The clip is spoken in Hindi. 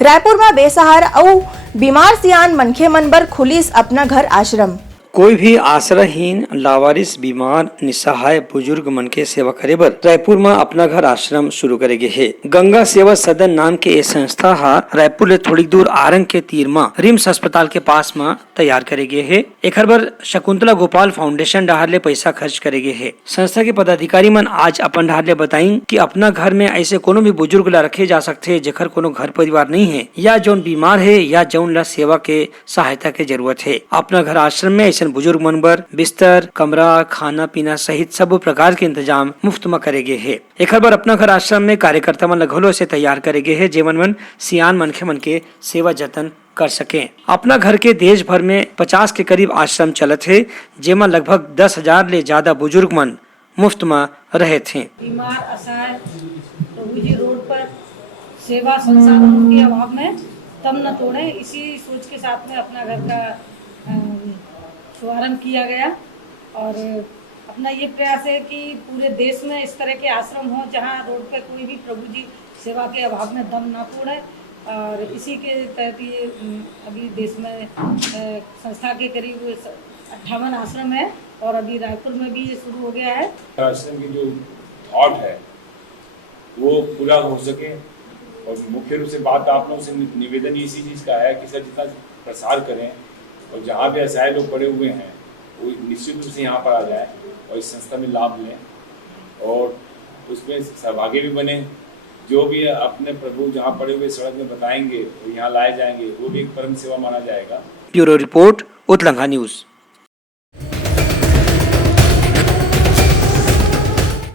रायपुर में बेसहारा और बीमार सियान मनखे मन बर खुलिस अपना घर आश्रम। कोई भी आश्रयहीन, लावारिस, बीमार, निसहाय बुजुर्ग मन के सेवा करे बर रायपुर में अपना घर आश्रम शुरू करे गे हे। गंगा सेवा सदन नाम के ये संस्था हा रायपुर ले थोड़ी दूर आरंग के तीर में रिम्स अस्पताल के पास में तैयार करे गे हे। एकर बर शकुंतला गोपाल फाउंडेशन डहार ले पैसा खर्च करे गे हे। संस्था के पदाधिकारी मन आज अपन डहार ले बताई कि अपना घर में ऐसे कोनो भी बुजुर्ग ला रखे जा सकते जेकर कोनो घर परिवार नहीं है, या जौन बीमार है, या जौन ला सेवा के सहायता के जरूरत है। अपना घर आश्रम में ऐसे बुजुर्ग मन बर बिस्तर, कमरा, खाना पीना सहित सब प्रकार के इंतजाम मुफ्त में करे गे हे। एकर बर अपना घर आश्रम में कार्यकर्ता मन घलो से तैयार करे गे हे, जेमन मन सियान मनखे मन के सेवा जतन कर सके। अपना घर के देश भर में 50 के करीब आश्रम चलत है, जेमा लगभग 10,000 ले ज्यादा बुजुर्ग मन मुफ्त में रहे थे। बीमार, असहाय प्रभु जी रोड पर सेवा संसाधनों के अभाव में दम न तोड़े, इसी सोच के साथ में अपना घर का शुभारंभ किया गया। और अपना ये प्रयास है कि पूरे देश में इस तरह के आश्रम हो जहाँ रोड पे कोई भी प्रभु जी सेवा के अभाव में दम ना तोड़े। और इसी के तहत ये अभी देश में संस्था के करीब 58 आश्रम है और अभी रायपुर में भी ये शुरू हो गया है। आश्रम की जो थॉट है वो पूरा हो सके, और मुख्य रूप से बात आप लोगों से निवेदन इसी चीज़ का है कि सर जितना प्रसार करें और जहाँ भी असहाय लोग पड़े हुए हैं वो निश्चित रूप से यहाँ पर आ जाए और इस संस्था में लाभ लें और उसमें सहभागी भी बने। जो भी अपने प्रभु जहाँ पड़े हुए सड़क में बताएंगे और यहाँ लाए जाएंगे वो भी एक परम सेवा माना जाएगा। ब्यूरो रिपोर्ट, उत्तलंघा न्यूज।